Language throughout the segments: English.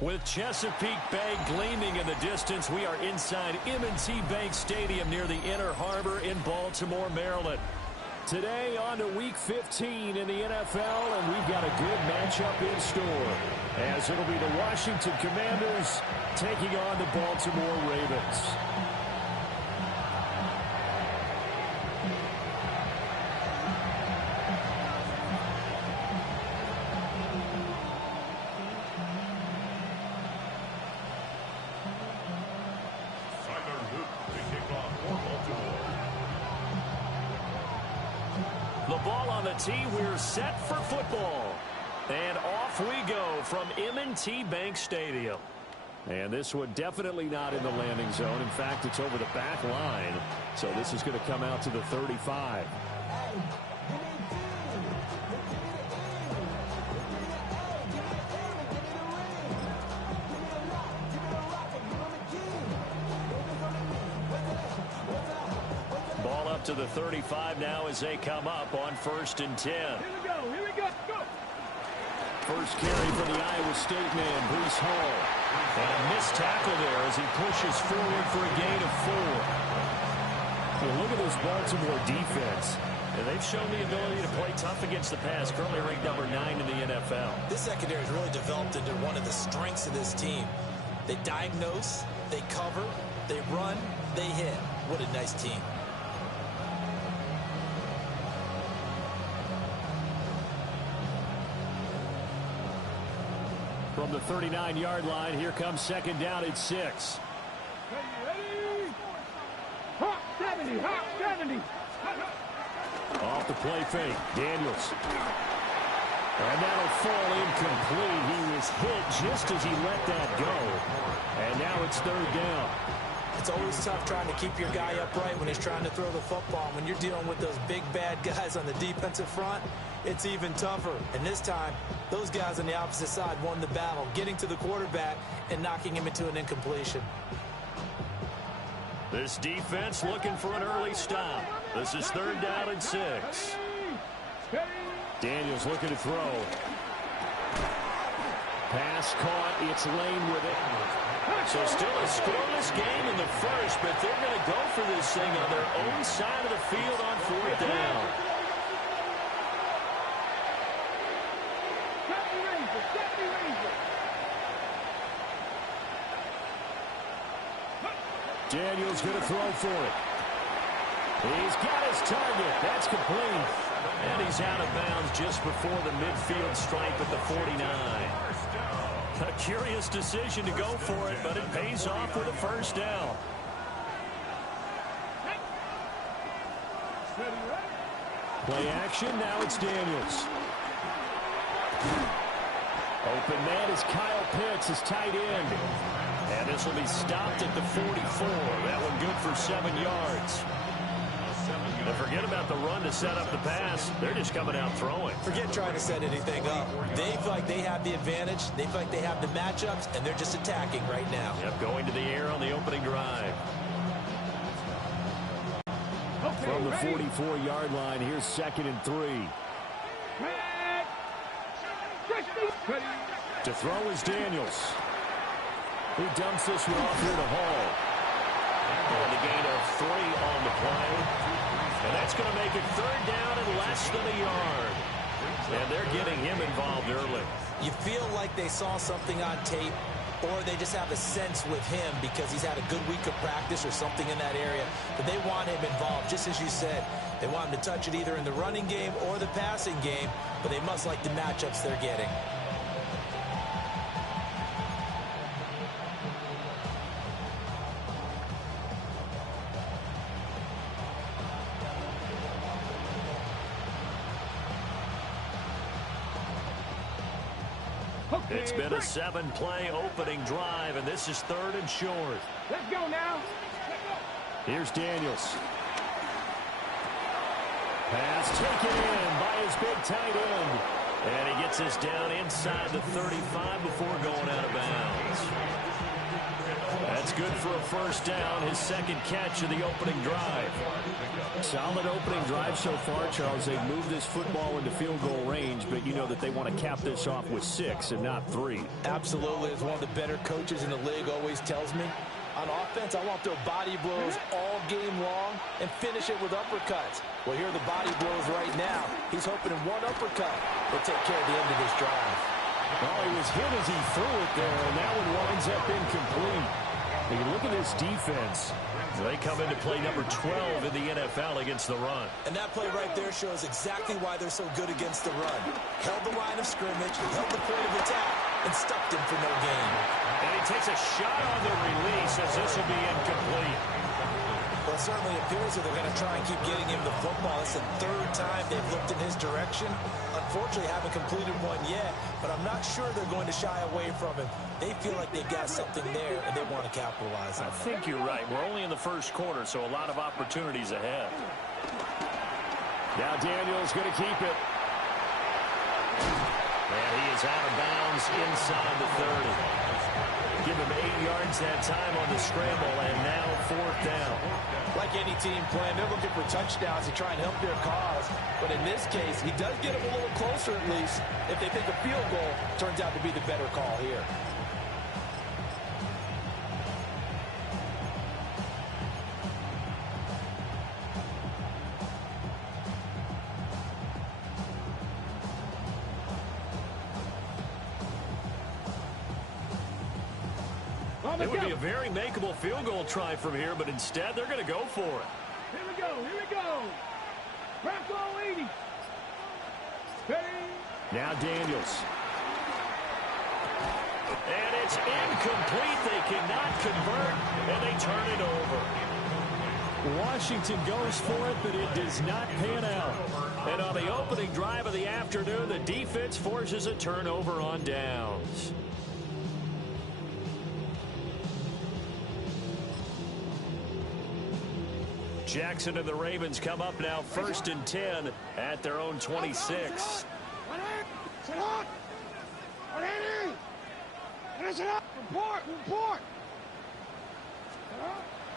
With Chesapeake Bay gleaming in the distance, we are inside M&T Bank Stadium near the Inner Harbor in Baltimore, Maryland. Today on to Week 15 in the NFL, and we've got a good matchup in store, as it'll be the Washington Commanders taking on the Baltimore Ravens. The ball on the tee, we're set for football. And off we go from M&T Bank Stadium. And this one definitely not in the landing zone. In fact, it's over the back line. So this is going to come out to the 35. To the 35 now as they come up on 1st and 10. Here we go, go! First carry for the Iowa State man, Breece Hall. And a missed tackle there as he pushes forward for a gain of 4. Well, look at this Baltimore defense. And they've shown the ability to play tough against the pass, currently ranked number 9 in the NFL. This secondary has really developed into one of the strengths of this team. They diagnose, they cover, they run, they hit. What a nice team. From the 39-yard line, here comes 2nd down at 6. Ready? Hot 70, hot 70. Off the play fake, Daniels. And that'll fall incomplete. He was hit just as he let that go. And now it's 3rd down. It's always tough trying to keep your guy upright when he's trying to throw the football. When you're dealing with those big, bad guys on the defensive front, it's even tougher. And this time, those guys on the opposite side won the battle, getting to the quarterback and knocking him into an incompletion. This defense looking for an early stop. This is 3rd down and 6. Daniels looking to throw. Pass caught. It's Lane with it. So still a scoreless game in the first, but they're going to go for this thing on their own side of the field on 4th down. Daniels going to throw for it. He's got his target. That's complete. And he's out of bounds just before the midfield stripe at the 49. A curious decision to go for it, but it pays off with a 1st down. Play action, now it's Daniels. Open man is Kyle Pitts, his tight end. And this will be stopped at the 44. That one good for 7 yards. And forget about the run to set up the pass. They're just coming out throwing. Forget trying to set anything up. They feel like they have the advantage. They feel like they have the matchups, and they're just attacking right now. Yep, going to the air on the opening drive. Okay, from the ready? 44-yard line, here's 2nd and 3. To throw is Daniels. He dumps this one off here to Hall. And a gain of 3 on the play. And that's going to make it 3rd down and less than a yard. And they're getting him involved early. You feel like they saw something on tape, or they just have a sense with him because he's had a good week of practice or something in that area. But they want him involved, just as you said. They want him to touch it either in the running game or the passing game, but they must like the matchups they're getting. It's been a 7-play opening drive, and this is 3rd and short. Let's go now. Here's Daniels. Pass taken in by his big tight end. And he gets us down inside the 35 before going out of bounds. That's good for a first down, his second catch of the opening drive. Solid opening drive so far, Charles. They've moved this football into field goal range, but you know that they want to cap this off with 6 and not 3. Absolutely. As one of the better coaches in the league always tells me, on offense, I want to throw body blows all game long and finish it with uppercuts. Well, here are the body blows right now. He's hoping in one uppercut will take care of the end of this drive. Well, he was hit as he threw it there, and that one winds up incomplete. You look at this defense. They come into play number 12 in the NFL against the run. And that play right there shows exactly why they're so good against the run. Held the line of scrimmage, held the point of attack, and stuffed him for no gain. And he takes a shot on the release as this will be incomplete. Well, it certainly appears that they're going to try and keep getting him the football. It's the third time they've looked in his direction. Unfortunately, haven't completed one yet, but I'm not sure they're going to shy away from him. They feel like they've got something there, and they want to capitalize on it. I think you're right. We're only in the first quarter, so a lot of opportunities ahead. Now Daniels going to keep it. And he is out of bounds inside the 30. Give him 8 yards that time on the scramble, and now 4th down. Like any team playing, they're looking for touchdowns to try and help their cause. But in this case, he does get them a little closer at least if they think a field goal turns out to be the better call here. It would be a very makeable field goal try from here, but instead they're going to go for it. Here we go. Here we go. Bronco 80. Hey. Now Daniels. And it's incomplete. They cannot convert, and they turn it over. Washington goes for it, but it does not pan out. And on the opening drive of the afternoon, the defense forces a turnover on downs. Jackson and the Ravens come up now 1st and 10 at their own 26.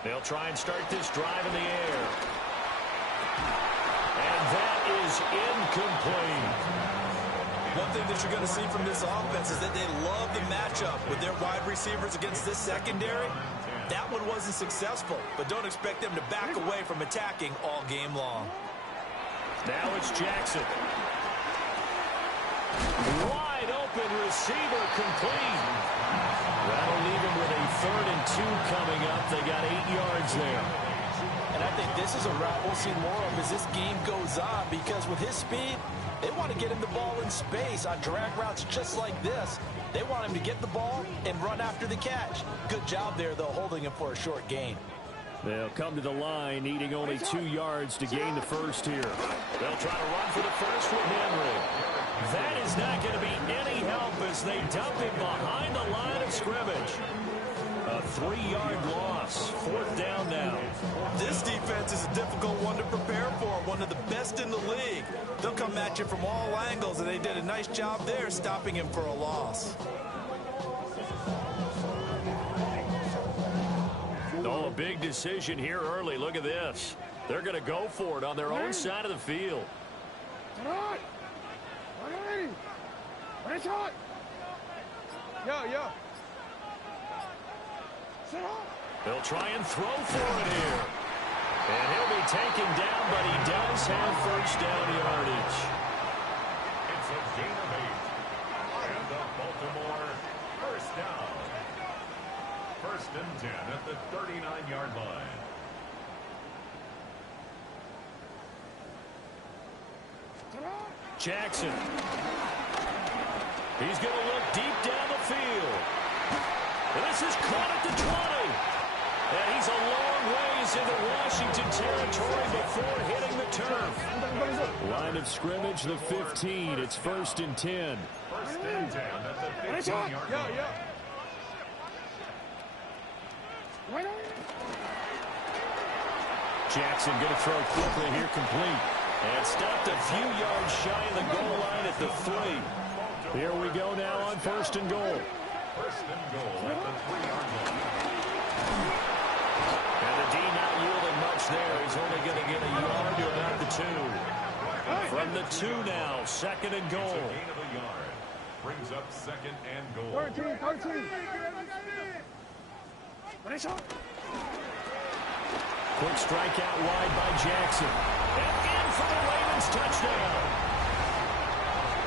They'll try and start this drive in the air. And that is incomplete. One thing that you're going to see from this offense is that they love the matchup with their wide receivers against this secondary. That one wasn't successful, but don't expect them to back away from attacking all game long. Now it's Jackson. Wide open receiver complete. That'll leave him with a 3rd and 2 coming up. They got 8 yards there. And I think this is a route we'll see more of as this game goes on, because with his speed, they want to get him the ball in space on drag routes just like this. They want him to get the ball and run after the catch. Good job there, though, holding him for a short gain. They'll come to the line, needing only 2 yards to gain the first here. They'll try to run for the first with Henry. That is not going to be any help as they dump him behind the line of scrimmage. A 3-yard loss. 4th down now. This defense is a difficult one to prepare for, one of the best in the league. They'll come at you from all angles, and they did a nice job there stopping him for a loss. Oh, a big decision here early. Look at this. They're going to go for it on their own side of the field. Yo. They'll try and throw for it here. And he'll be taken down, but he does have first down yardage. It's a gain of 8. And the Baltimore first down. 1st and 10 at the 39-yard line. Jackson. He's going to look deep down the field. And this is caught at the 20. And he's a long ways into Washington territory before hitting the turf. Line of scrimmage, the 15. It's 1st and 10. 1st and 10 at the 15-yard line. Jackson going to throw quickly here, complete. And stopped a few yards shy of the goal line at the 3. Here we go now on 1st and goal. First and goal at the 3-yard line. And the D not yielding much there. He's only going to get a yard to about the 2. From the 2 now, 2nd and goal. It's a gain of a yard. Brings up 2nd and goal. 13. Quick strike out wide by Jackson. And in for the Ravens touchdown.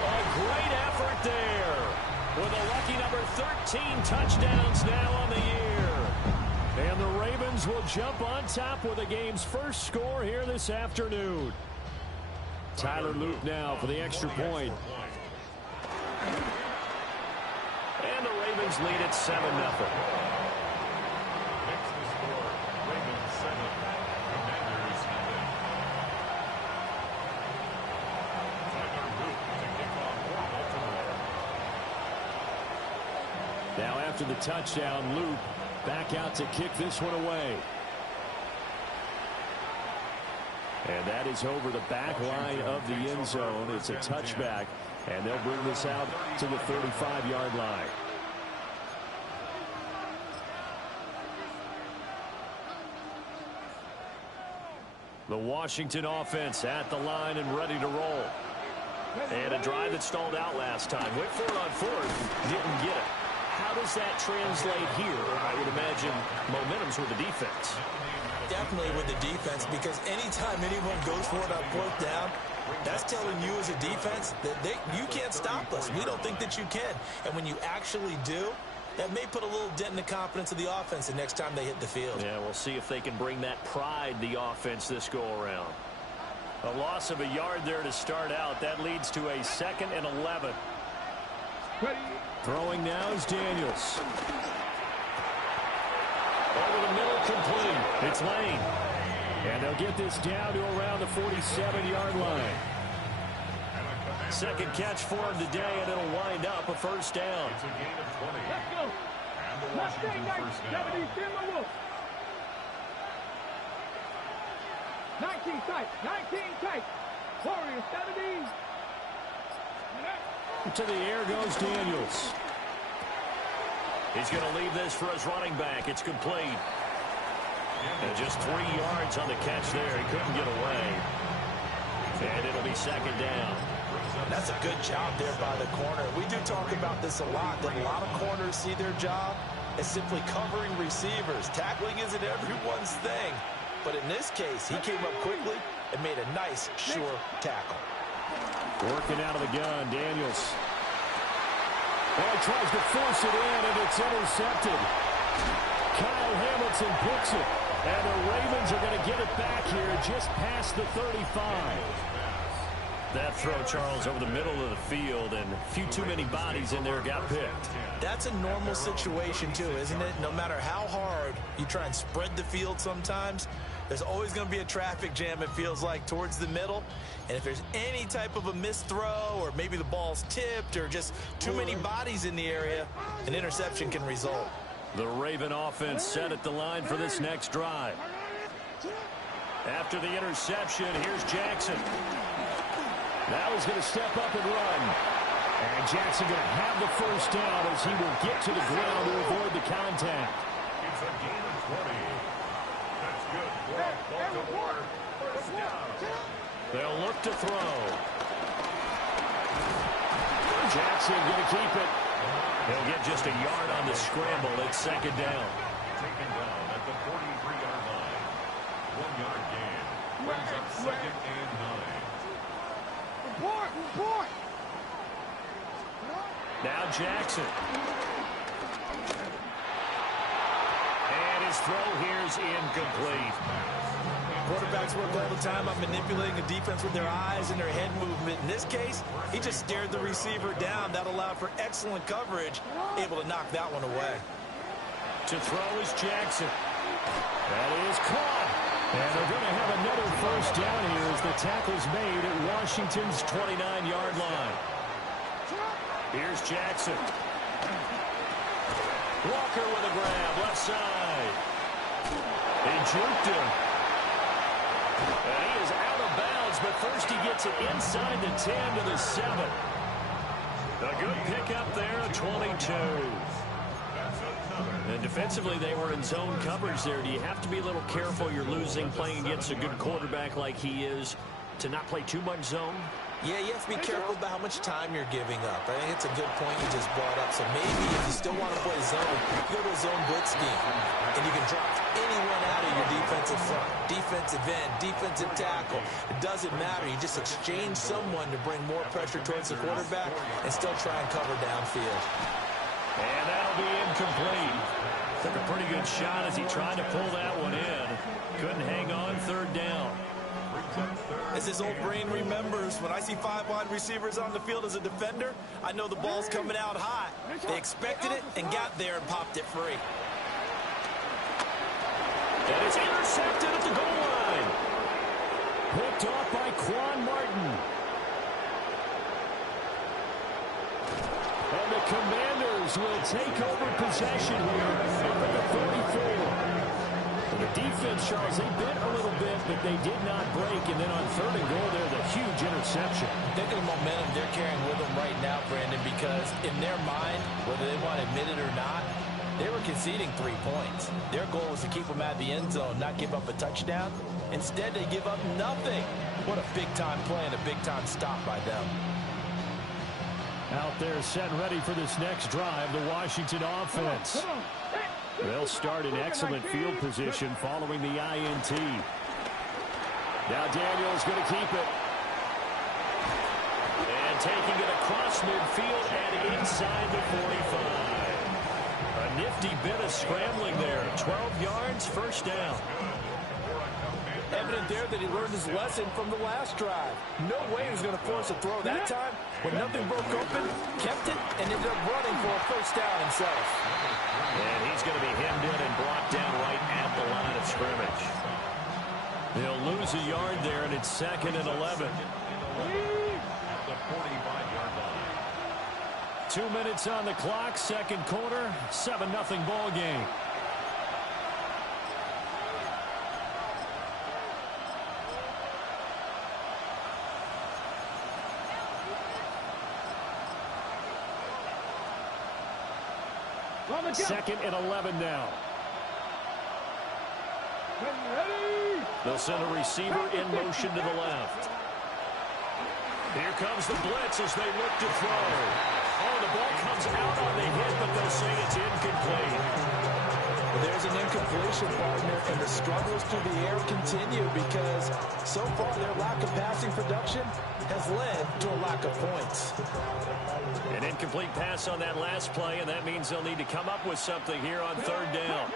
A great effort there. With a lucky number 13 touchdowns now on the year. And the Ravens will jump on top with the game's first score here this afternoon. Tyler Loop now for the extra point. And the Ravens lead at 7-0. Next to score, Ravens 7, Commanders 0. Tyler Loop to kick off for Baltimore. Now after the touchdown, Loop back out to kick this one away. And that is over the back line of the end zone. It's a touchback, and they'll bring this out to the 35-yard line. The Washington offense at the line and ready to roll. And a drive that stalled out last time. Went for it on 4th, didn't get it. How does that translate here? I would imagine momentum's with the defense. Definitely with the defense, because anytime anyone goes for it on 4th down, that's telling you as a defense that you can't stop us. We don't think that you can. And when you actually do, that may put a little dent in the confidence of the offense the next time they hit the field. Yeah, we'll see if they can bring that pride, the offense, this go-around. A loss of a yard there to start out. That leads to a 2nd and 11. Throwing now is Daniels. Over the middle, complete. It's Lane. And they'll get this down to around the 47-yard line. Second catch for him today, and it'll wind up a first down. It's a gain of 20. Let's go. And the Washington first down. 19 tight. Warriors 17. To the air goes Daniels. He's going to leave this for his running back. It's complete. And just 3 yards on the catch there. He couldn't get away. And it'll be 2nd down. That's a good job there by the corner. We do talk about this a lot, that a lot of corners see their job as simply covering receivers. Tackling isn't everyone's thing. But in this case, he came up quickly and made a nice, sure tackle. Working out of the gun, Daniels. Well, he tries to force it in, and it's intercepted. Kyle Hamilton picks it. And the Ravens are going to get it back here just past the 35. That throw, Charles, over the middle of the field, and a few too many bodies in there got picked. That's a normal situation, too, isn't it? No matter how hard you try and spread the field sometimes, there's always going to be a traffic jam, it feels like, towards the middle. And if there's any type of a missed throw, or maybe the ball's tipped, or just too many bodies in the area, an interception can result. The Raven offense set at the line for this next drive. After the interception, here's Jackson. Now he's going to step up and run. And Jackson going to have the first down as he will get to the ground to avoid the contact. It's a gain of 20. That's good for Baltimore. First down. They'll look to throw. Jackson going to keep it. He'll get just a yard on the scramble. It's 2nd down. Taken down at the 43-yard line. 1-yard gain. Brings up 2nd and 9. Report. Now Jackson. And his throw here's incomplete. Quarterbacks work all the time on manipulating the defense with their eyes and their head movement. In this case, he just stared the receiver down. That allowed for excellent coverage, able to knock that one away. To throw is Jackson. That is caught. And they're going to have another first down here as the tackle's made at Washington's 29-yard line. Here's Jackson. Walker with a grab, left side. He juked him. And he is out of bounds, but first he gets it inside the 10 to the 7. A good pickup there, a 22. And defensively, they were in zone coverage there. Do you have to be a little careful? You're losing playing against a good quarterback like he is to not play too much zone? Yeah, you have to be careful about how much time you're giving up. I think it's a good point you just brought up. So maybe if you still want to play zone, you go to a zone blitz scheme, and you can drop anyone out of your defensive front, defensive end, defensive tackle. It doesn't matter. You just exchange someone to bring more pressure towards the quarterback and still try and cover downfield. And that'll be incomplete. Took a pretty good shot as he tried to pull that one in. Couldn't hang on, third down. As his old brain remembers, when I see 5 wide receivers on the field as a defender, I know the ball's coming out hot. They expected it and got there and popped it free. And it's intercepted at the goal line. Picked off by Quan Martin. And the Commanders will take over possession here up at the 34. The defense, Charles, they bit a little bit, but they did not break. And then on third and goal there, the huge interception. Think of the momentum they're carrying with them right now, Brandon, because in their mind, whether they want to admit it or not, they were conceding 3 points. Their goal was to keep them out of the end zone, not give up a touchdown. Instead, they give up nothing. What a big-time play and a big-time stop by them. Out there set ready for this next drive, the Washington offense. They'll start in excellent field position following the INT. Now Daniels going to keep it. And taking it across midfield and inside the 45. A nifty bit of scrambling there. 12 yards, first down. Evident there that he learned his lesson from the last drive. No way he was going to force a throw that time. When nothing broke open, kept it, and ended up running for a first down himself. And he's going to be hemmed in and blocked down right at the line of scrimmage. They'll lose a yard there, and it's 2nd and 11. 2 minutes on the clock, second quarter, 7-0 ball game. Second and 11 now. They'll send a receiver in motion to the left. Here comes the blitz as they look to throw. Oh, the ball comes out on the hit, but they'll say it's incomplete. Well, there's an incompletion, partner, and the struggles through the air continue because so far their lack of passing production has led to a lack of points. An incomplete pass on that last play, and that means they'll need to come up with something here on third down.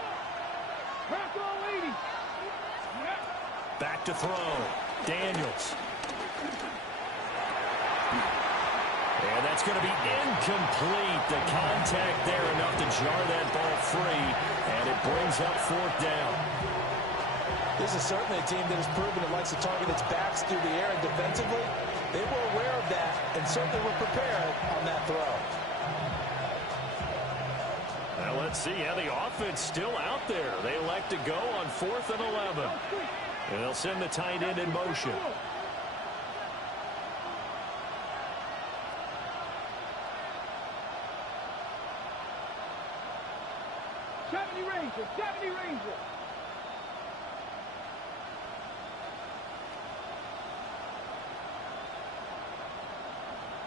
Back to throw. Daniels. And that's going to be incomplete. The contact there enough to jar that ball free, and it brings up fourth down. This is certainly a team that has proven it likes to target its backs through the air, and defensively, they were aware of that and certainly were prepared on that throw. Now let's see how the offense still out there. They elect to go on 4th and 11. And they'll send the tight end in motion. Japanese Ranger.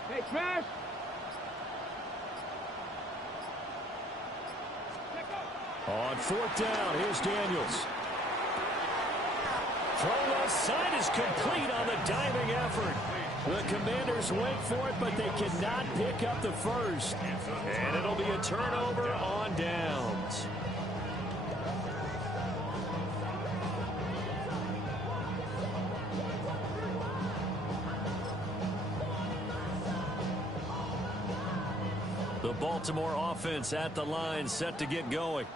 Hey, Trash. On 4th down, here's Daniels. Throw left side is complete on the diving effort. The Commanders went for it, but they cannot pick up the first. And it'll be a turnover on downs. The Baltimore offense at the line, set to get going.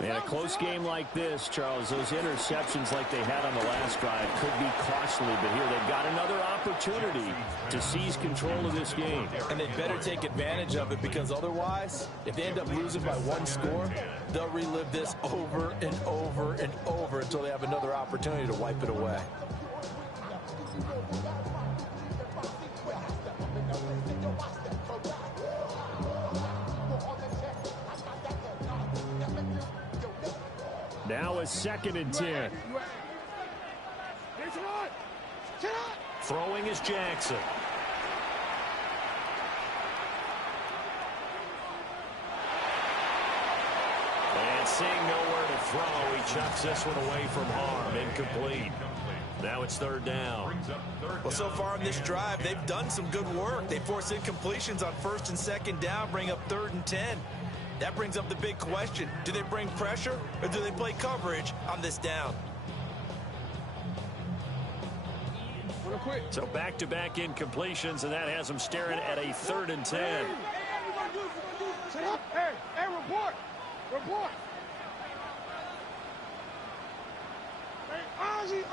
In a close game like this, Charles, those interceptions like they had on the last drive could be costly, but here they've got another opportunity to seize control of this game. And they better take advantage of it, because otherwise, if they end up losing by one score, they'll relive this over and over and over until they have another opportunity to wipe it away. Now a 2nd and 10. Throwing is Jackson. And seeing nowhere to throw, he chucks this one away from harm. Incomplete. Now it's 3rd down. Well, so far on this drive, they've done some good work. They force incompletions on 1st and 2nd down, bring up 3rd and 10. That brings up the big question. Do they bring pressure, or do they play coverage on this down? So back-to-back incompletions, and that has them staring at a 3rd and 10. Hey, report. Report. Hey, Ozzy.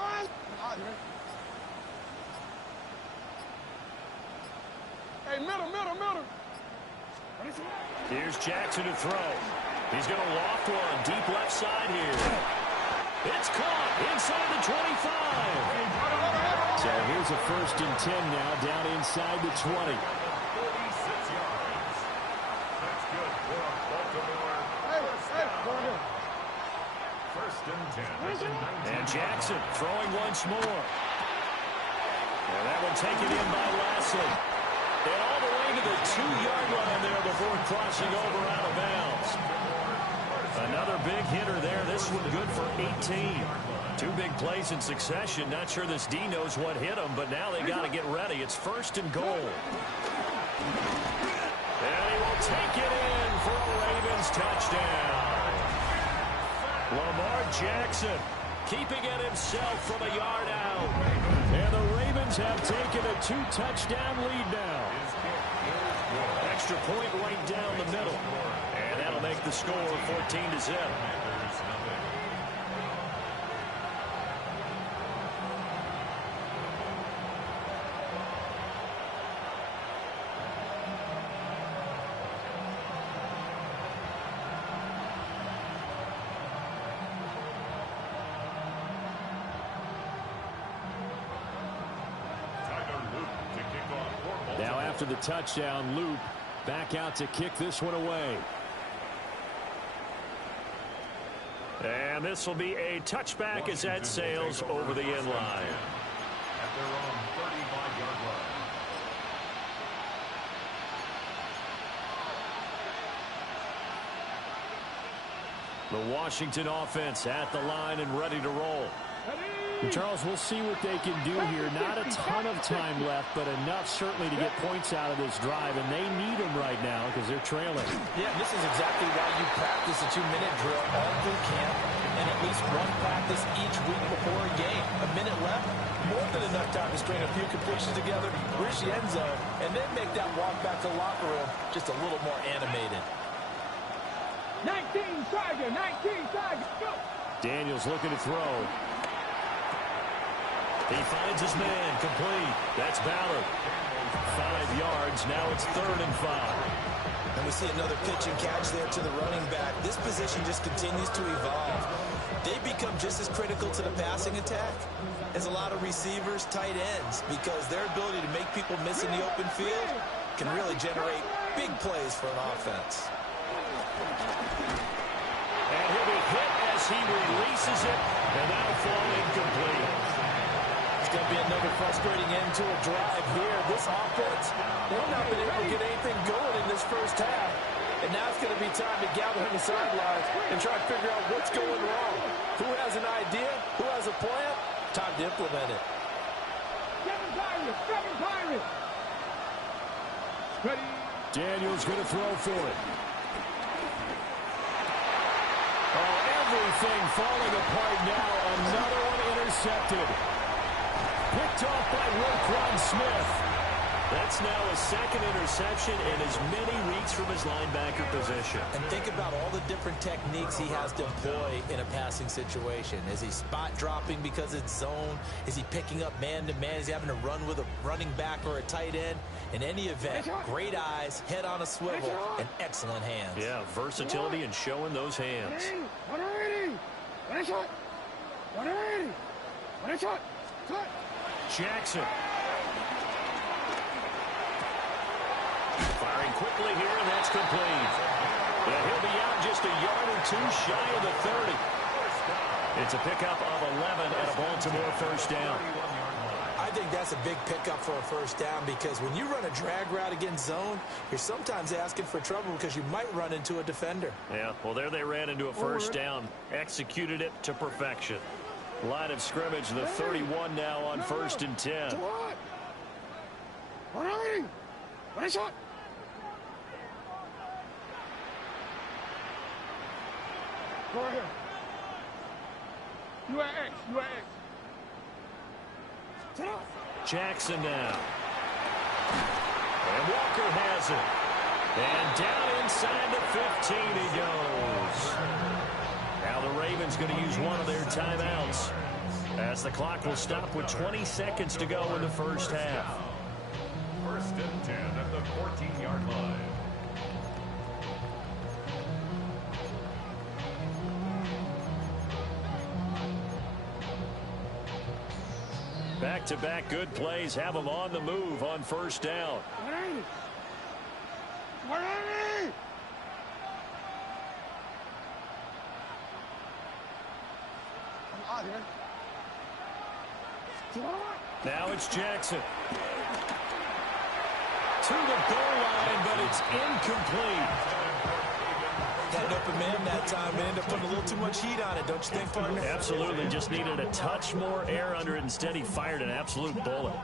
Hey, middle. Here's Jackson to throw. He's going to loft one deep left side here. It's caught inside the 25. So here's a 1st and 10 now, down inside the 20. 46 yards. That's good for Baltimore. First and 10. And Jackson throwing once more. And that one taken in by Lashley. And all the way to the 2-yard line there before crossing over out of bounds. Another big hitter there. This one good for 18. 2 big plays in succession. Not sure this D knows what hit him, but now they got to get ready. It's 1st and goal. And he will take it in for a Ravens touchdown. Lamar Jackson keeping it himself from a yard out. And the Ravens have taken a 2-touchdown lead now. Extra point right down the middle. And that'll make the score 14-0. Now after the touchdown, Loop back out to kick this one away. And this will be a touchback as that sails over the end line. At their own 35-yard line. The Washington offense at the line and ready to roll. And Charles, we'll see what they can do here. Not a ton of time left, but enough certainly to get points out of this drive, and they need them right now because they're trailing. Yeah, this is exactly why you practice a 2-minute drill all through camp and at least one practice each week before a game. A minute left, more than enough time to string a few completions together, reach the end zone, and then make that walk back to the locker room just a little more animated. 19 Tiger, go! Daniels looking to throw. He finds his man, complete. That's Ballard. 5 yards, now it's 3rd and 5. And we see another pitch and catch there to the running back. This position just continues to evolve. They become just as critical to the passing attack as a lot of receivers, tight ends, because their ability to make people miss in the open field can really generate big plays for an offense. And he'll be hit as he releases it, and that'll fall incomplete. It's going to be another frustrating end to a drive here. This offense, they've not been able to get anything going in this first half. And now it's going to be time to gather on the sidelines and try to figure out what's going wrong. Who has an idea? Who has a plan? Time to implement it. Seven Pirates. Ready. Daniels going to throw for it. Oh, everything falling apart now. Another one intercepted. Picked off by Roquan Smith. That's now a second interception and as many reads from his linebacker position. And think about all the different techniques he has to employ in a passing situation. Is he spot dropping because it's zone? Is he picking up man-to-man? Is he having to run with a running back or a tight end? In any event, great eyes, head on a swivel, and excellent hands. Yeah, versatility and showing those hands. 180. One shot. 180. One shot. Cut. Jackson. Firing quickly here, and that's complete. Yeah, he'll be out just a yard or two shy of the 30. It's a pickup of 11 and a Baltimore first down. I think that's a big pickup for a first down because when you run a drag route against zone, you're sometimes asking for trouble because you might run into a defender. Yeah, well, there they ran into a first down. Executed it to perfection. Line of scrimmage, the 31 now on 1st and 10. 180. One shot. Go right here. You at X. You at X. Sit up. Jackson now. And Walker has it. And down inside the 15 he goes. Now the Ravens going to use one of their timeouts as the clock will stop with 20 seconds to go in the first half. 1st and 10 at the 14-yard line. Back-to-back good plays have them on the move on first down. 180. 180. I'm out here. Now it's Jackson. To the goal line, but it's incomplete. Had an open man that time and ended up putting a little too much heat on it, don't you think, partner? Absolutely, just needed a touch more air under it. Instead, he fired an absolute bullet.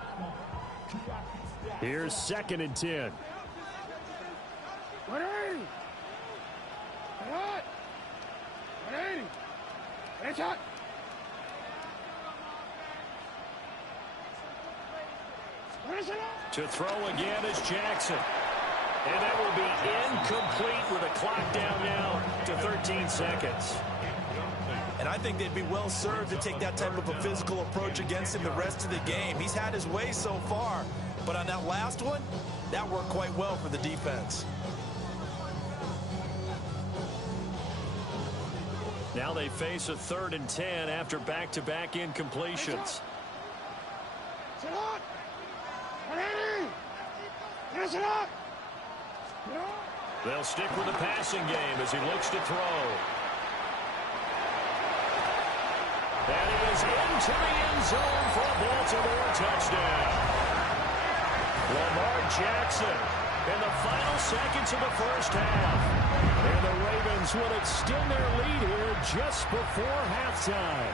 Here's 2nd and 10. 180. What? 180. One shot. To throw again is Jackson. And that will be incomplete with a clock down now to 13 seconds. And I think they'd be well served to take that type of a physical approach against him the rest of the game. He's had his way so far, but on that last one, that worked quite well for the defense. Now they face a 3rd and 10 after back-to-back incompletions. Sit up. 180. Yes, sit up. They'll stick with the passing game as he looks to throw. And he is into the end zone for a Baltimore touchdown. Lamar Jackson in the final seconds of the first half. And the Ravens will extend their lead here just before halftime.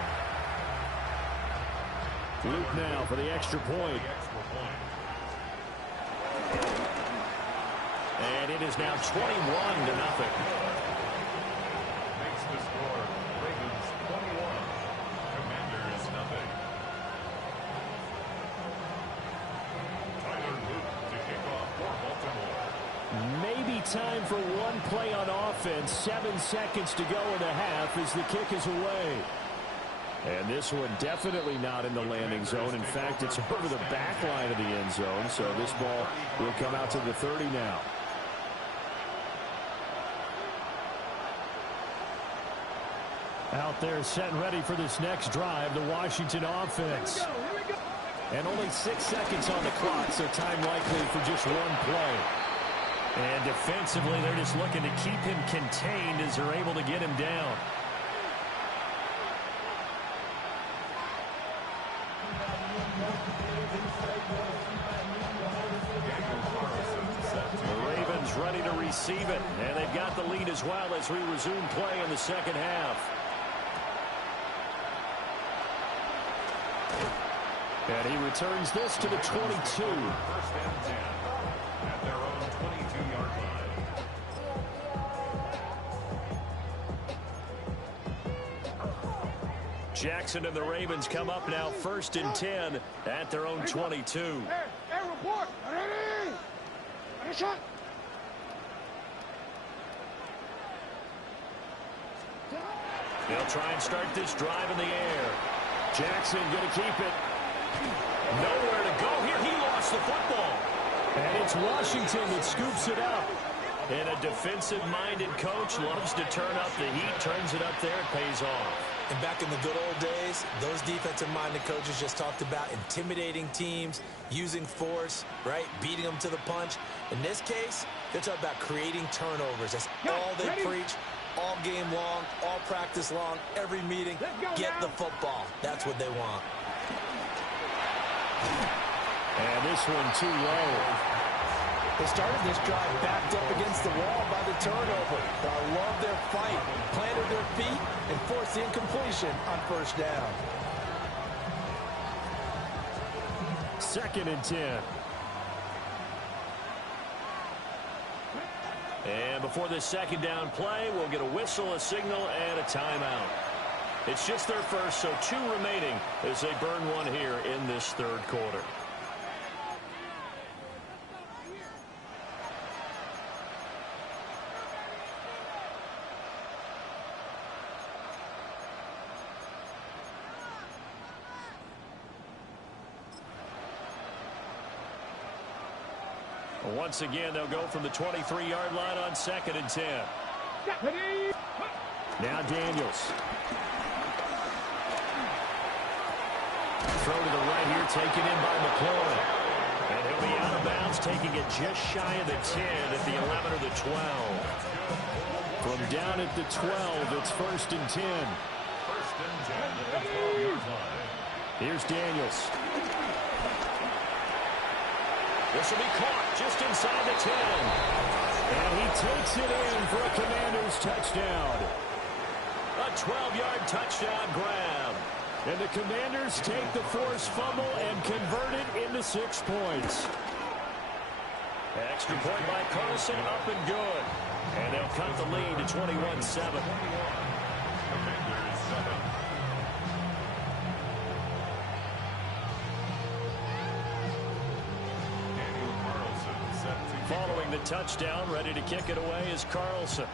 Luke now for the extra point. And it is now 21-0. Makes the score Ravens 21, Commanders nothing. Tyler Luke to kick off for Baltimore. Maybe time for one play on offense. 7 seconds to go in the half as the kick is away. And this one definitely not in the landing zone. In fact, it's over the back line of the end zone. So this ball will come out to the 30 now. Out there set and ready for this next drive, the Washington offense. Here we go. And only 6 seconds on the clock, so time likely for just one play. And defensively, they're just looking to keep him contained as they're able to get him down. The Ravens ready to receive it, and they've got the lead as well as we resume play in the second half. And he returns this to the 22. 1st and 10 at their own 22-yard line. Jackson and the Ravens come up now 1st and 10 at their own 22. Hey, report. 180. They'll try and start this drive in the air. Jackson going to keep it. Nowhere to go here. He lost the football. And it's Washington that scoops it up. And a defensive-minded coach loves to turn up the heat, turns it up there, it pays off. And back in the good old days, those defensive-minded coaches just talked about intimidating teams, using force, right, beating them to the punch. In this case, they're talking about creating turnovers. That's all they preach, all game long, all practice long, every meeting. Get the football. That's what they want. And this one too low. They started this drive backed up against the wall by the turnover. I love their fight, planted their feet, and forced the incompletion on first down. 2nd and 10. And before this second down play, we'll get a whistle, a signal, and a timeout. It's just their first, so 2 remaining as they burn one here in this 3rd quarter. Once again, they'll go from the 23-yard line on 2nd and 10. Now Daniels. Throw to the right here, taken in by McLaurin. And he'll be out of bounds, taking it just shy of the 10 at the 11 or the 12. From down at the 12, it's 1st and 10. 1st and 10 at the 12-yard line. Here's Daniels. This will be caught just inside the 10. And he takes it in for a Commanders touchdown. A 12-yard touchdown grab. And the Commanders take the forced fumble and convert it into 6 points. Extra point by Carlson, up and good. And they'll cut the lead to 21-7. Commanders 7. Following the touchdown, ready to kick it away is Carlson.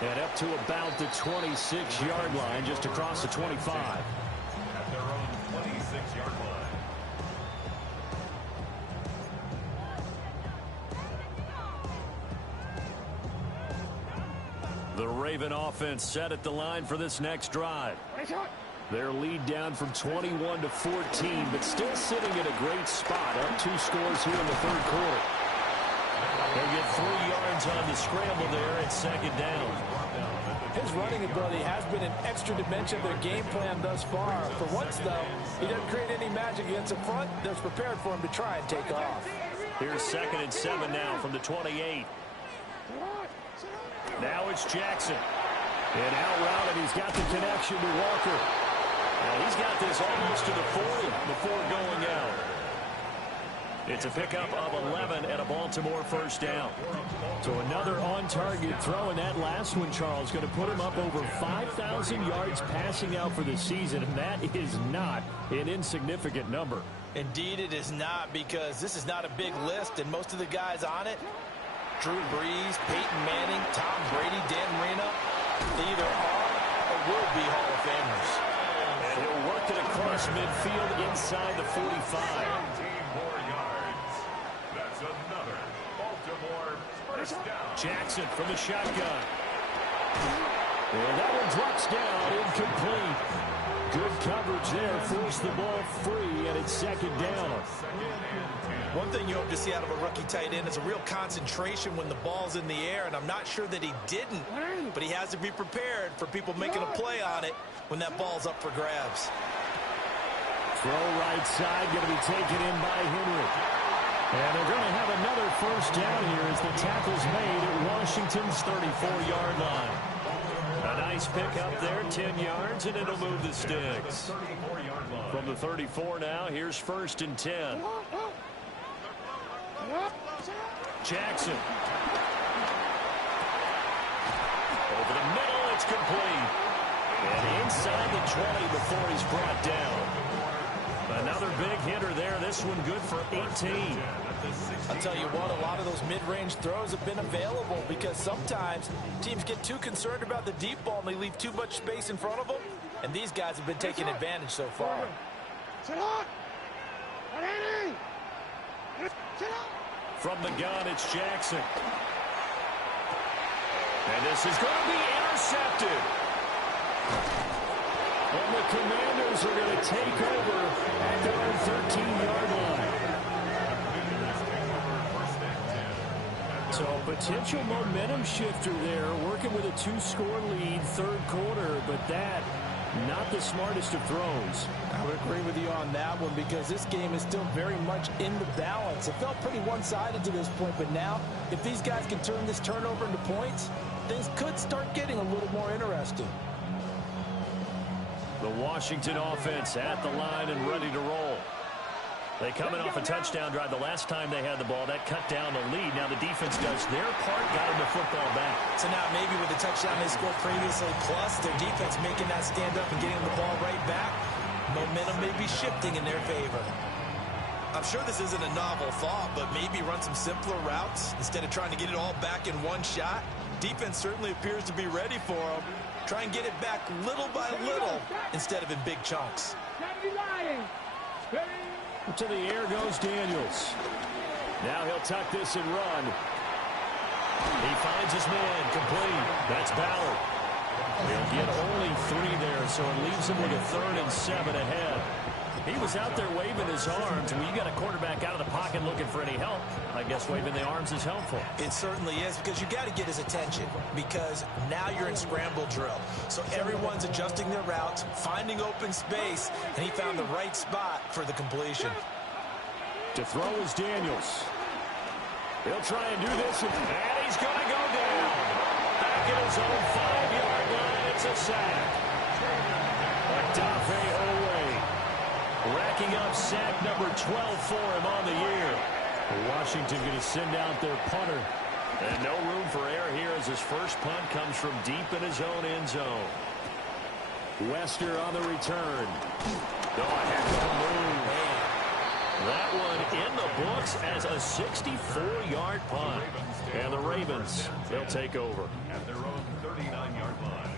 And up to about the 26-yard line, just across the 25. At their own 26-yard line. The Raven offense set at the line for this next drive. Their lead down from 21 to 14, but still sitting at a great spot. Up 2 scores here in the 3rd quarter. They'll get 3 yards on the scramble there at 2nd down. His running ability has been an extra dimension of their game plan thus far. For once, though, he doesn't create any magic against the front. They're prepared for him to try and take off. Here's 2nd and 7 now from the 28. Now it's Jackson. And out route, and he's got the connection to Walker. And he's got this almost to the 40 before going out. It's a pickup of 11 and a Baltimore first down. So another on-target throw, and that last one, Charles, going to put him up over 5,000 yards passing out for the season, and that is not an insignificant number. Indeed, it is not, because this is not a big list, and most of the guys on it, Drew Brees, Peyton Manning, Tom Brady, Dan Marino, they either are or will be Hall of Famers. And he'll work it across midfield inside the 45. 17 more yards. That's another Baltimore first down. Jackson from the shotgun. And that one drops down, incomplete. Good coverage there, forced the ball free, and it's 2nd down. One thing you hope to see out of a rookie tight end is a real concentration when the ball's in the air, and I'm not sure that he didn't, but he has to be prepared for people making a play on it when that ball's up for grabs. Throw right side, going to be taken in by Henry. And they're going to have another first down here as the tackle's made at Washington's 34-yard line. A nice pickup there, 10 yards, and it'll move the sticks. From the 34 now, here's 1st and 10. Jackson. Over the middle, it's complete. And inside the 20 before he's brought down. Another big hitter there. This one good for 18. I'll tell you what, a lot of those mid-range throws have been available because sometimes teams get too concerned about the deep ball and they leave too much space in front of them. And these guys have been taking advantage so far. From the gun, it's Jackson. And this is going to be intercepted. And the Commanders are going to take over at their own 13-yard line. So potential momentum shifter there, working with a 2-score lead, third quarter, but that not the smartest of throws. I would agree with you on that one because this game is still very much in the balance. It felt pretty one-sided to this point, but now if these guys can turn this turnover into points, things could start getting a little more interesting. The Washington offense at the line and ready to roll. They coming off a touchdown drive. The last time they had the ball, that cut down the lead. Now the defense does their part, got them the football back. So now maybe with the touchdown they scored previously, plus their defense making that stand up and getting the ball right back, momentum may be shifting in their favor. I'm sure this isn't a novel thought, but maybe run some simpler routes instead of trying to get it all back in one shot. Defense certainly appears to be ready for them. Try and get it back little by little instead of in big chunks. To the air goes Daniels. Now he'll tuck this and run. He finds his man complete. That's Ballard. He'll get only 3 there, so it leaves him with a 3rd and 7 ahead. He was out there waving his arms. When you got a quarterback out of the pocket looking for any help, I guess waving the arms is helpful. It certainly is, because you got to get his attention, because now you're in scramble drill. So everyone's adjusting their routes, finding open space, and he found the right spot for the completion. To throw is Daniels. He'll try and do this, and he's going to go down. Back at his own 5-yard line, it's a sack. Odafe Oweh racking up sack number 12 for him on the year. Washington going to send out their punter. And no room for error here as his first punt comes from deep in his own end zone. Wester on the return. Oh, heck of a move. That one in the books as a 64-yard punt. And the Ravens, they'll take over. At their own 39-yard line.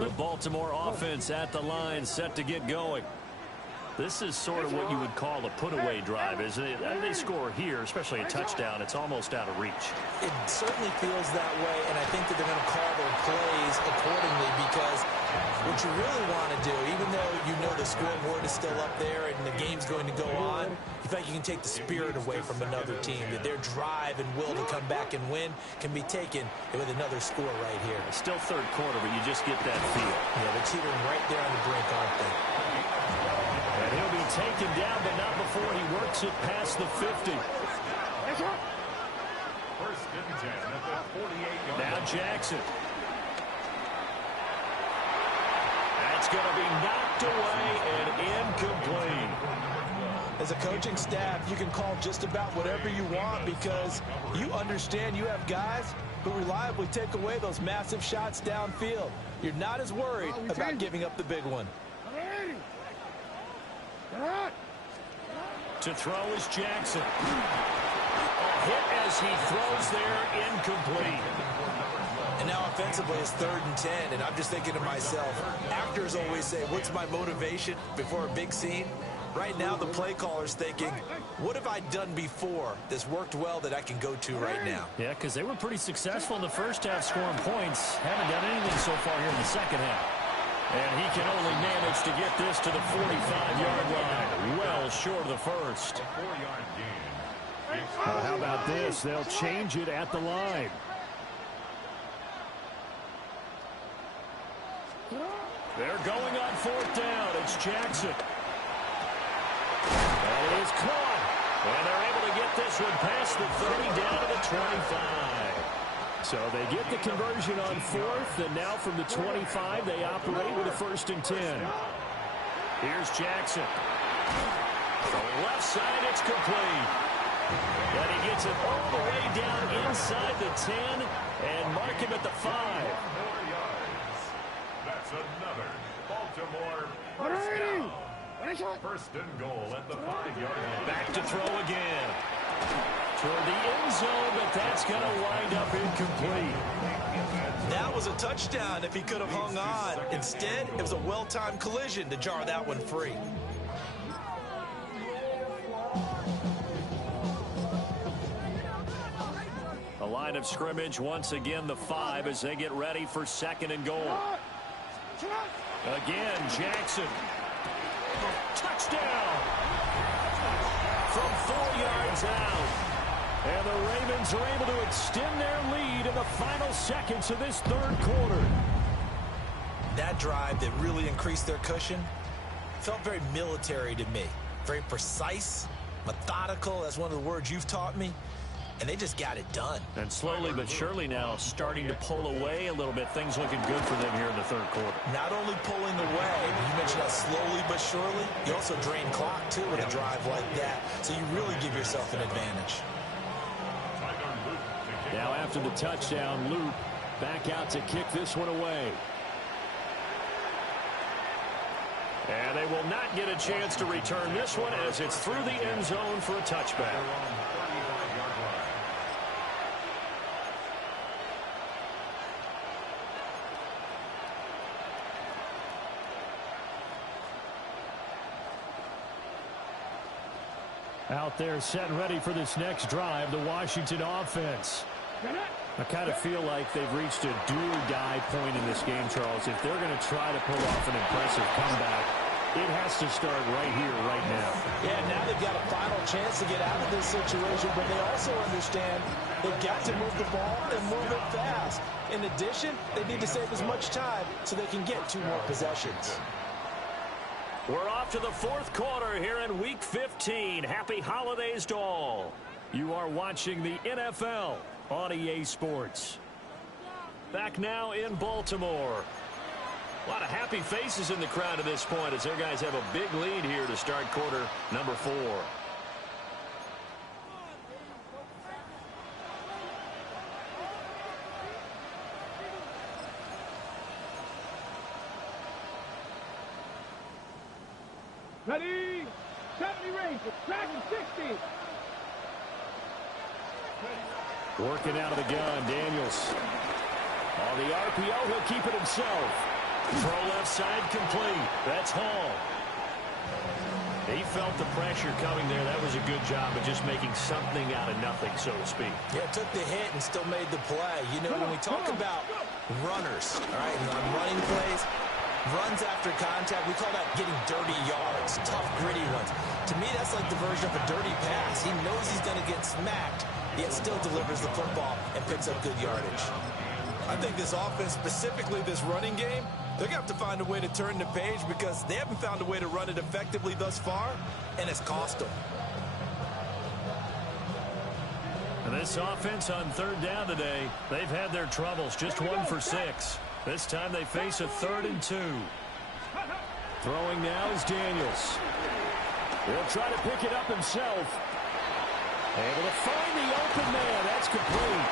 The Baltimore offense at the line, set to get going. This is sort of what you would call a put-away drive. As they score here, especially a touchdown, it's almost out of reach. It certainly feels that way, and I think that they're going to call their plays accordingly, because what you really want to do, even though you know the scoreboard is still up there and the game's going to go on, you think you can take the spirit away from another team, that their drive and will to come back and win can be taken with another score right here. It's still third quarter, but you just get that feel. Yeah, they're teetering right there on the brink, aren't they? And he'll be taken down, but not before he works it past the 50. First and 10 at the 48-yard line. Now Jackson. That's going to be knocked away and incomplete. As a coaching staff, you can call just about whatever you want because you understand you have guys who reliably take away those massive shots downfield. You're not as worried about giving up the big one. To throw is Jackson. A hit as he throws there, incomplete. And now offensively it's 3rd and 10, and I'm just thinking to myself, actors always say, what's my motivation before a big scene? Right now the play caller's thinking, what have I done before that's worked well that I can go to right now? Yeah, because they were pretty successful in the first half scoring points. Haven't done anything so far here in the second half. And he can only manage to get this to the 45-yard line. Well short of the first. 4-yard gain. How about this? They'll change it at the line. They're going on 4th down. It's Jackson. That is caught. And they're able to get this one past the 30 down to the 25. So they get the conversion on 4th, and now from the 25, they operate with a 1st and 10. Here's Jackson. From left side, it's complete. And he gets it all the way down inside the 10 and mark him at the 5. 4 yards. That's another Baltimore first down. First and goal at the 5-yard line. Back to throw again. Toward the end zone, but that's going to wind up incomplete. That was a touchdown if he could have hung on. Instead, it was a well-timed collision to jar that one free. A line of scrimmage, once again, the 5 as they get ready for second and goal. Again, Jackson. Touchdown! From 4 yards out. And the Ravens are able to extend their lead in the final seconds of this third quarter. That drive that really increased their cushion felt very military to me. Very precise, methodical. That's one of the words you've taught me. And they just got it done. And slowly but surely now starting to pull away a little bit. Things looking good for them here in the third quarter. Not only pulling away, but you mentioned how slowly but surely. You also drain clock, too, with a drive like that. So you really give yourself an advantage. Now after the touchdown, Luke back out to kick this one away. And they will not get a chance to return this one as it's through the end zone for a touchback. Out there set and ready for this next drive, the Washington offense. I kind of feel like they've reached a do-or-die point in this game, Charles. If they're going to try to pull off an impressive comeback, it has to start right here, right now. Yeah, now they've got a final chance to get out of this situation, but they also understand they've got to move the ball and move it fast. In addition, they need to save as much time so they can get 2 more possessions. We're off to the fourth quarter here in Week 15. Happy holidays to all. You are watching the NFL on EA Sports. Back now in Baltimore. A lot of happy faces in the crowd at this point as their guys have a big lead here to start quarter number 4. Ready, 70 range, tracking 60. Working out of the gun, Daniels. On the RPO, he'll keep it himself. Throw left side complete. That's Hall. He felt the pressure coming there. That was a good job of just making something out of nothing, so to speak. Yeah, took the hit and still made the play. You know, when we talk about runners, all right, and on running plays, runs after contact, we call that getting dirty yards, tough, gritty ones. To me, that's like the version of a dirty pass. He knows he's going to get smacked, yet still delivers the football and picks up good yardage. I think this offense, specifically this running game, they're going to have to find a way to turn the page because they haven't found a way to run it effectively thus far, and it's cost them. And this offense on third down today, they've had their troubles. Just 1 for 6. This time they face a 3rd and 2. Throwing now is Daniels. He'll try to pick it up himself. Able to find the open man. That's complete.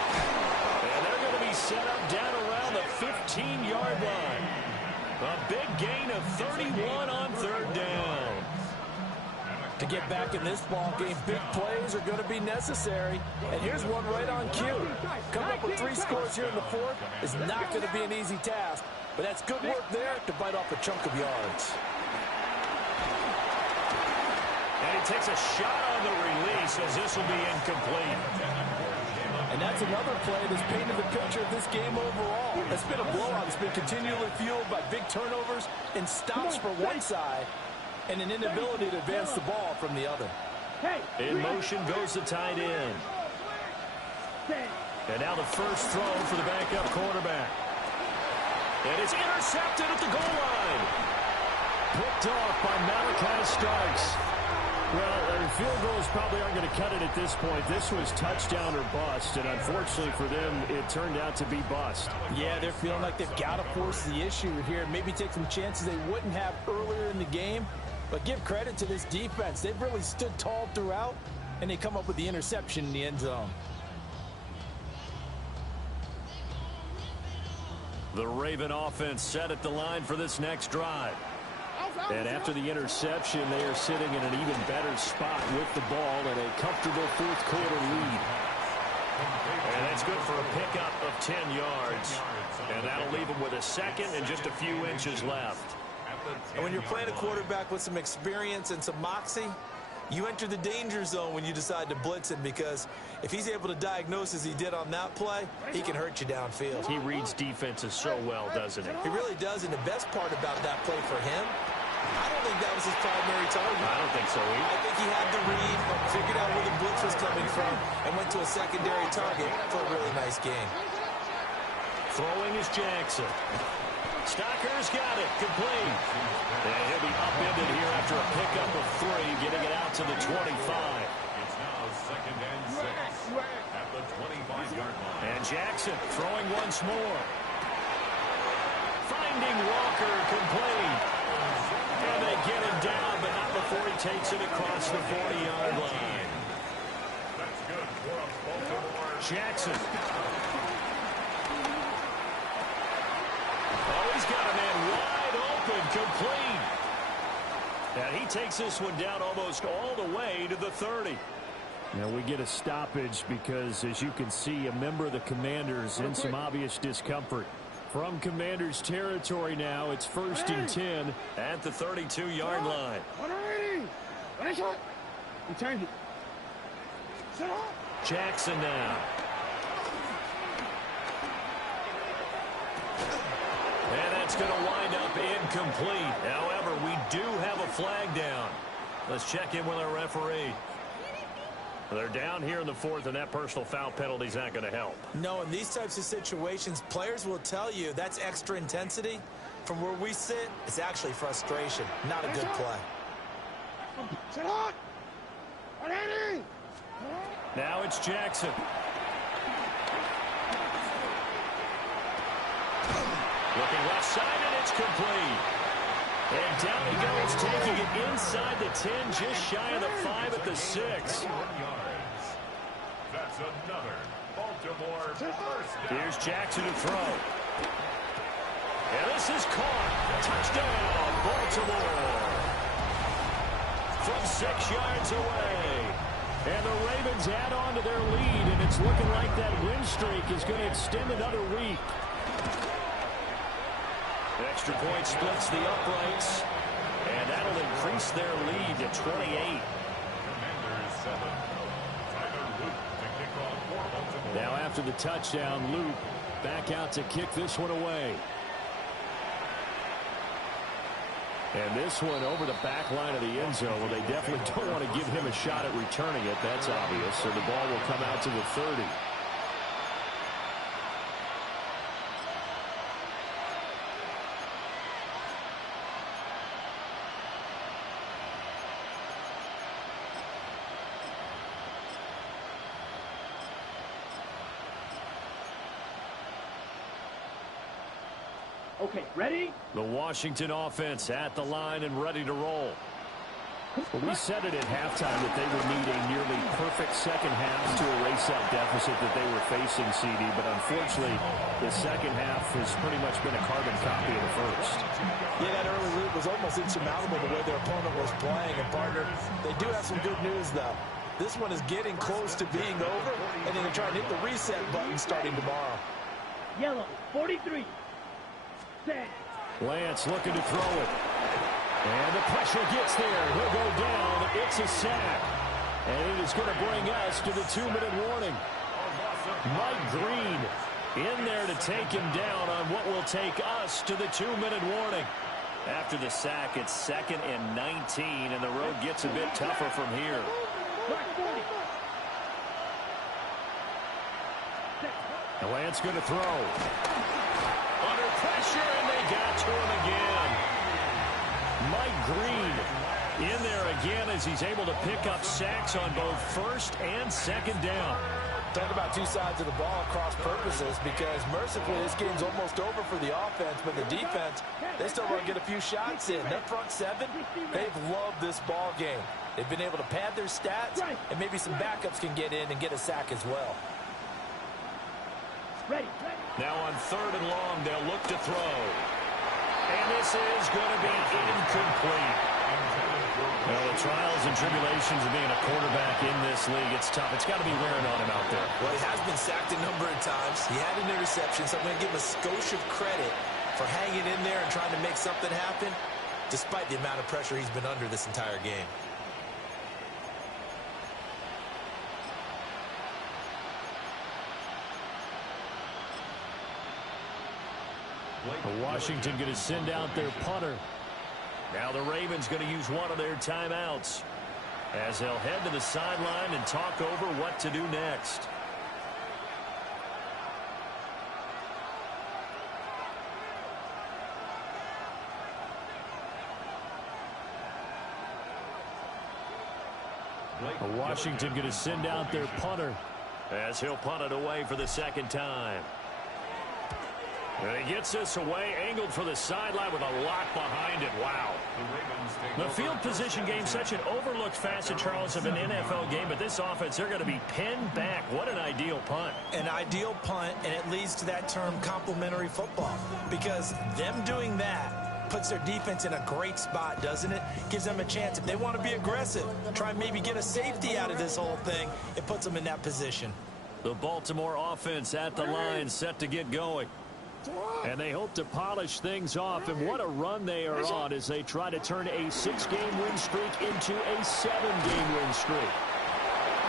And they're going to be set up down around the 15-yard line. A big gain of 31 on third down. To get back in this ball game, big plays are going to be necessary. And here's one right on cue. Coming up with 3 scores here in the 4th is not going to be an easy task. But that's good work there to bite off a chunk of yards. And he takes a shot on the release as this will be incomplete. And that's another play that's painted the picture of this game overall. It's been a blowout. It's been continually fueled by big turnovers and stops for one side and an inability to advance the ball from the other. In motion goes the tight end. And now the first throw for the backup quarterback. And it's intercepted at the goal line. Picked off by Malachi Starks. Well, field goals probably aren't going to cut it at this point. This was touchdown or bust, and unfortunately for them, it turned out to be bust. Yeah, they're feeling like they've got to force the issue here. Maybe take some chances they wouldn't have earlier in the game. But give credit to this defense. They've really stood tall throughout, and they come up with the interception in the end zone. The Raven offense set at the line for this next drive. And after the interception, they are sitting in an even better spot with the ball and a comfortable fourth-quarter lead. And that's good for a pickup of 10 yards. And that'll leave them with a second and just a few inches left. And when you're playing a quarterback with some experience and some moxie, you enter the danger zone when you decide to blitz him, because if he's able to diagnose as he did on that play, he can hurt you downfield. He reads defenses so well, doesn't he? He really does, and the best part about that play for him, I don't think that was his primary target. I don't think so either. I think he had the read, figured out where the blitz was coming from, and went to a secondary target for a really nice gain. Throwing is Jackson. Stocker's got it, complete. And he'll be upended here after a pickup of 3, getting it out to the 25. It's now 2nd and 6 at the 25-yard line. And Jackson throwing once more. Finding Walker, complete. And they get him down, but not before he takes it across the 40-yard line. That's good for a Baltimore. Jackson. Oh, he's got a man wide open, complete. And he takes this one down almost all the way to the 30. Now we get a stoppage because, as you can see, a member of the Commanders in some obvious discomfort. From Commanders territory now, it's 1st and 10 at the 32-yard line. Jackson now. And that's going to wind up incomplete. However, we do have a flag down. Let's check in with our referee. They're down here in the 4th, and that personal foul penalty is not going to help. No, in these types of situations, players will tell you that's extra intensity. From where we sit, it's actually frustration, not a good play. Now it's Jackson. Looking left side, and it's complete. And down he goes, taking it inside the 10, just shy of the 5 at the 6. 1 yards. That's another Baltimore first down. Here's Jackson to throw. And this is caught. Touchdown, Baltimore. From 6 yards away. And the Ravens add on to their lead, and it's looking like that win streak is going to extend another week. Extra point splits the uprights, and that'll increase their lead to 28. Commanders 7. Tyler Luke to kick off for Baltimore. Now after the touchdown, Luke back out to kick this one away. And this one over the back line of the end zone. Well, they definitely don't want to give him a shot at returning it. That's obvious. So the ball will come out to the 30. Okay, ready? The Washington offense at the line and ready to roll. Well, we said it at halftime that they would need a nearly perfect second half to erase that deficit that they were facing, CD, but unfortunately, the second half has pretty much been a carbon copy of the first. Yeah, that early lead was almost insurmountable the way their opponent was playing. And, partner, they do have some good news, though. This one is getting close to being over, and they're trying to hit the reset button starting tomorrow. Yellow, 43. Lance looking to throw it. And the pressure gets there. He'll go down. It's a sack. And it is going to bring us to the 2-minute warning. Mike Green in there to take him down on what will take us to the 2-minute warning. After the sack, it's 2nd and 19, and the road gets a bit tougher from here. And Lance going to throw. Under pressure, and they got to him again. Mike Green in there again as he's able to pick up sacks on both 1st and 2nd down. Talk about two sides of the ball across purposes, because mercifully this game's almost over for the offense, but the defense, they still want to get a few shots in. That front seven, they've loved this ball game. They've been able to pad their stats, and maybe some backups can get in and get a sack as well. Now on 3rd and long, they'll look to throw. And this is going to be incomplete. Well, the trials and tribulations of being a quarterback in this league, it's tough. It's got to be wearing on him out there. Well, he has been sacked a number of times. He had an interception, so I'm going to give him a skosh of credit for hanging in there and trying to make something happen, despite the amount of pressure he's been under this entire game. Washington going to send out their punter. Now the Ravens going to use one of their timeouts as they'll head to the sideline and talk over what to do next. Washington going to send out their punter as he'll punt it away for the second time. And he gets this away, angled for the sideline with a lot behind it. Wow. The field position game, such an overlooked facet, Charles, of an NFL game, but this offense, they're going to be pinned back. What an ideal punt. An ideal punt, and it leads to that term complementary football, because them doing that puts their defense in a great spot, doesn't it? Gives them a chance. If they want to be aggressive, try and maybe get a safety out of this whole thing, it puts them in that position. The Baltimore offense at the line, set to get going. And they hope to polish things off, and what a run they are on as they try to turn a 6-game win streak into a 7-game win streak.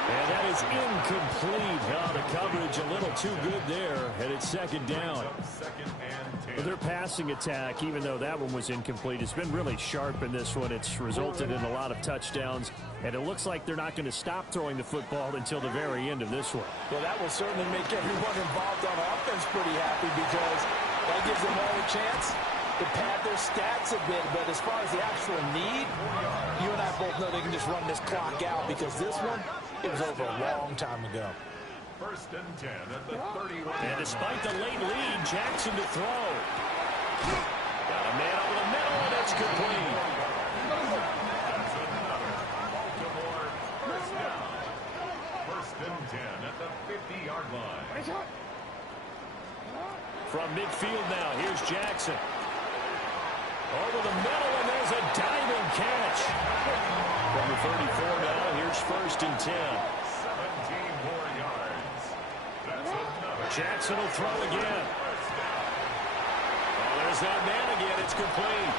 And that is incomplete. The coverage a little too good there, and it's second down. Their passing attack, even though that one was incomplete, has been really sharp in this one. It's resulted in a lot of touchdowns, and it looks like they're not going to stop throwing the football until the very end of this one. Well, that will certainly make everyone involved on offense pretty happy, because that gives them all a chance to pad their stats a bit. But as far as the actual need, you and I both know they can just run this clock out, because this one, it was over a long time ago. 1st and 10 at the 31. And despite the late lead, Jackson to throw. Got a man over the middle, and it's complete. That's another Baltimore first down. 1st and 10 at the 50-yard line. From midfield now, here's Jackson. Over the middle, and there's a diving catch. From the 34 now, here's 1st and 10. 17 more yards. That's another. Jackson will throw again. Oh, there's that man again. It's complete.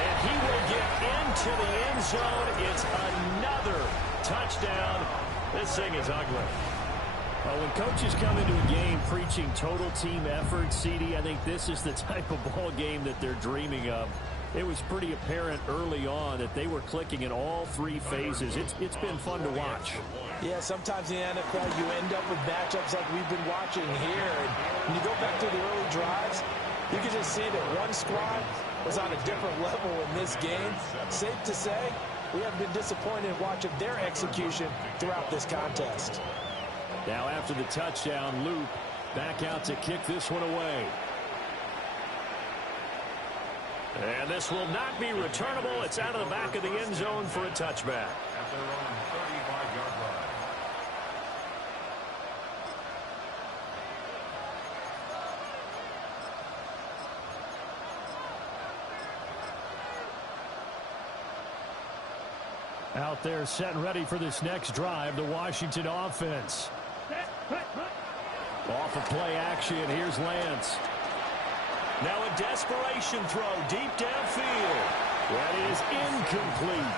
And he will get into the end zone. It's another touchdown. This thing is ugly. Well, when coaches come into a game preaching total team effort, CD, I think this is the type of ball game that they're dreaming of. It was pretty apparent early on that they were clicking in all 3 phases. It's been fun to watch. Yeah, sometimes in the NFL you end up with matchups like we've been watching here. And when you go back to the early drives, you can just see that one squad was on a different level in this game. Safe to say, we have been disappointed in watching their execution throughout this contest. Now after the touchdown, Loop back out to kick this one away. And this will not be returnable. It's out of the back of the end zone for a touchback. At their own 35-yard line. Out there set and ready for this next drive, the Washington offense. Off of play action, here's Lance. Now a desperation throw deep downfield. That is incomplete.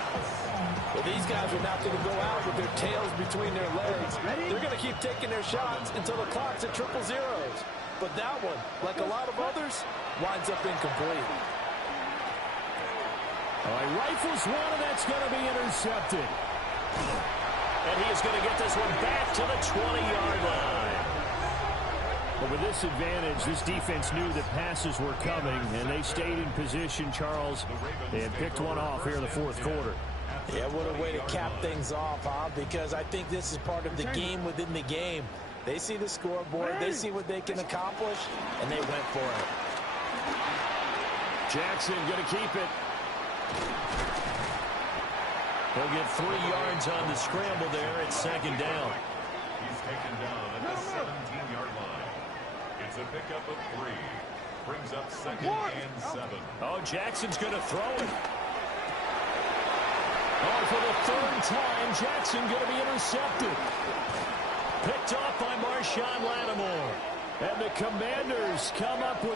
Well, these guys are not going to go out with their tails between their legs. They're going to keep taking their shots until the clock's at 000. But that one, like a lot of others, winds up incomplete. Rifles one, and that's going to be intercepted. And he is going to get this one back to the 20-yard line. But with this advantage, this defense knew that passes were coming, and they stayed in position, Charles, and picked one off here in the 4th quarter. Yeah, what a way to cap things off, huh? Because I think this is part of the game within the game. They see the scoreboard. They see what they can accomplish, and they went for it. Jackson going to keep it. He'll get 3 yards on the scramble there. It's second down. He's taken down at the 17-yard line. It's a pickup of 3. Brings up 2nd and 7. Oh, Jackson's going to throw it. Oh, for the 3rd time, Jackson going to be intercepted. Picked off by Marshawn Lattimore. And the Commanders come up with